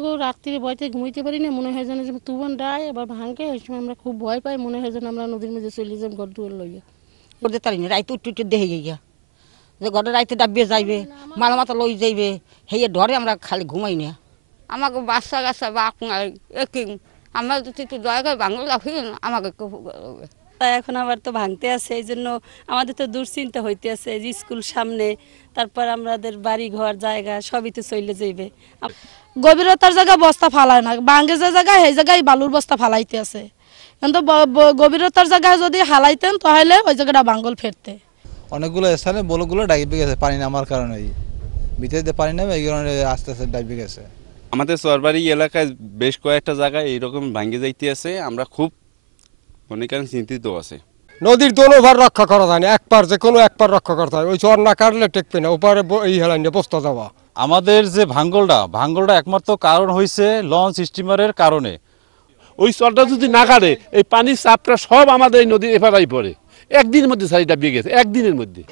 আমাকে রাত্রি ভয়তে ঘুমাইতে পারি না, মনে হয় যেন যে তুফান ডায় আবার ভাঙকে, ওই সময় আমরা খুব ভয় পাই, মনে হয় যেন আমরা নদীর মধ্যে চলে যাই ঘর দুয়ার লইয়া করতে পারি না, রাইতে উঠতে দেখে যাইয়া যে ঘরে রাইতে ডাবিয়ে যাইবে, মালা মাথা লই যাইবে, হেয়ে ডরে আমরা খালি ঘুমাই না। আমাকে বাচ্চা কাচ্চা বা একই আমরা যদি একটু দয়া করে বাংলা রাখি আমাকে একটু তাই এখন আবার তো ভাঙতে আছে, এই জন্য আমাদের তো দুশ্চিন্তা হইতে আছে যে স্কুল সামনে, তারপর আমাদের বাড়ি ঘর জায়গা সবই তো চলে যাইবে। গভীরতার জায়গা বস্তা ফালায় না, ভাঙ্গে যে জায়গায় সেই জায়গায় বালুর বস্তা ফালাইতে আছে, কিন্তু গভীরতার জায়গায় যদি হালাইতেন তাহলে ওই জায়গাটা বাঙ্গল ফেরতে। অনেকগুলো স্থানে বলগুলো ডাইবে গেছে পানি নামার কারণে, ভিতরে পানি নামে এই কারণে আস্তে আস্তে ডাইবে গেছে। আমাদের চরবাড়ি এলাকায় বেশ কয়েকটা জায়গায় এইরকম ভাঙ্গে যাইতে আছে, আমরা খুব মনে করেন চিন্তিত আছে। নদীর দোনোভার রক্ষা করা যায় না, এক পার যে কোনো এক পার রক্ষা করতে হয়, ওই চর না কাটলে টেকবে না, ওপারে এই হেলাইন বস্তা যাওয়া। আমাদের যে ভাঙ্গলটা একমাত্র কারণ হয়েছে লঞ্চ স্টিমারের কারণে। ওই চরটা যদি না কাটে এই পানির চাপটা সব আমাদের এই নদীর এপারাই পড়ে, একদিনের মধ্যে সারিটা বিয়ে গেছে, একদিনের মধ্যে।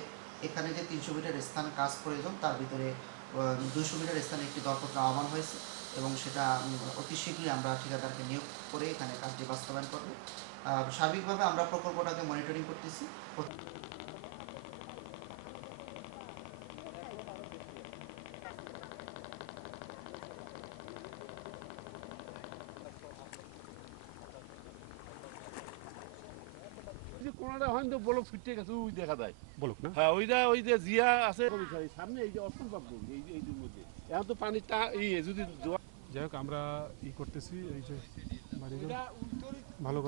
এখানে যে 300 মিটার স্থান কাজ প্রয়োজন, তার ভিতরে 200 মিটার স্থানে একটি দরপত্র আহ্বান হয়েছে এবং সেটা অতি শীঘ্রই আমরা ঠিকাদারকে নিয়োগ করে এখানে কাজটি বাস্তবায়ন করব। সার্বিকভাবে আমরা প্রকল্পটাকে মনিটরিং করতেছি। কোনটা হয়তো বলক ছুটে গেছে, ওই দেখা যায় বলক না, হ্যাঁ ওই যে জিয়া আছে সামনে, এই যে অসম পাবো এই মধ্যে এখন তো পানিটা যদি যাই হোক আমরা করতেছি, এই যে ভালো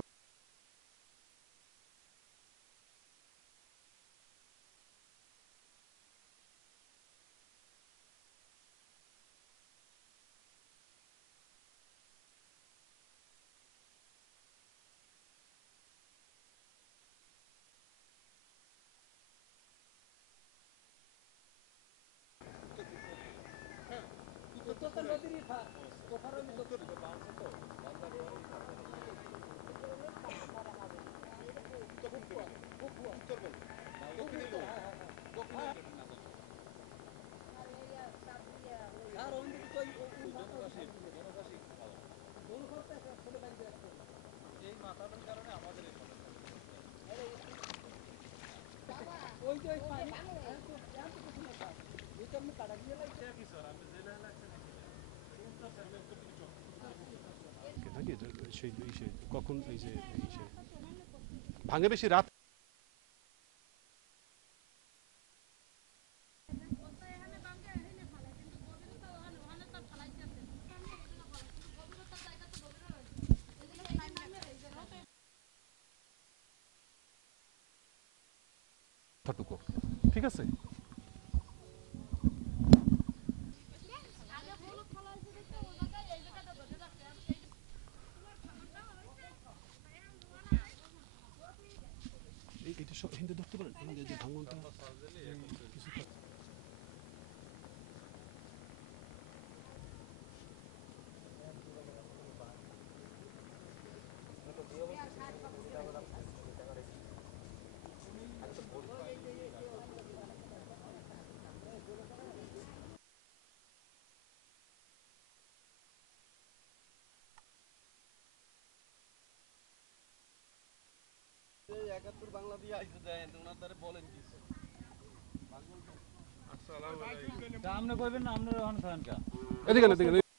কখন এই যে ভাঙে বেশি রাত ঠিক আছে। এটা সব হিন্দু ধরতে পারেন, হিন্দু যে ভাঙনটা কিছু বাংলা দিয়ে আইছে দেন ওনাদের বলেন কিছু। আসসালামু আলাইকুম। আপনি কইবেন না, আপনারা ওখানে থাকেন কা? এদিকে